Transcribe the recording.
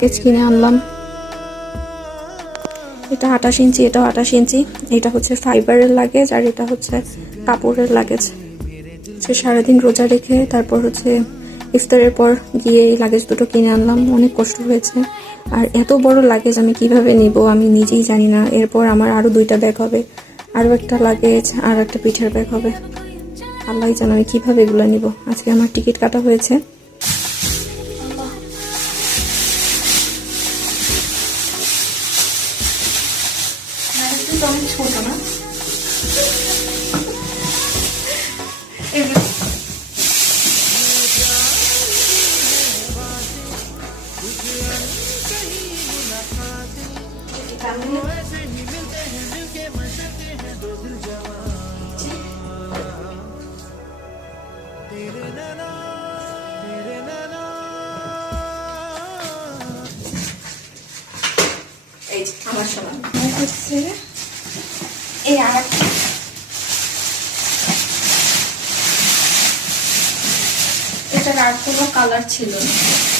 Package কিনে আনলাম। এটা 28 ইঞ্চি, এটাও 28 ইঞ্চি। এটা হচ্ছে ফাইবারের লাগেজ আর এটা হচ্ছে কাপড়ের লাগেজ। সারাদিন রোজা রেখে তারপর হচ্ছে ইফতারের পর গিয়ে এই লাগেজ দুটো কিনে আনলাম। অনেক কষ্ট হয়েছে। আর এত বড় লাগেজ আমি কিভাবে নিব আমি নিজেই জানি না। এরপর আমার আরো 2টা ব্যাগ হবে, আরো একটা লাগেজ আর একটা পিঠের ব্যাগ হবে। আল্লাহই জানে আমি কিভাবে এগুলো নিব। আজকে আমার টিকিট কাটা হয়েছে। অনেক ছোট না, এই আমার সমান হচ্ছে এই আর এটার আর কোনো কালার ছিল না।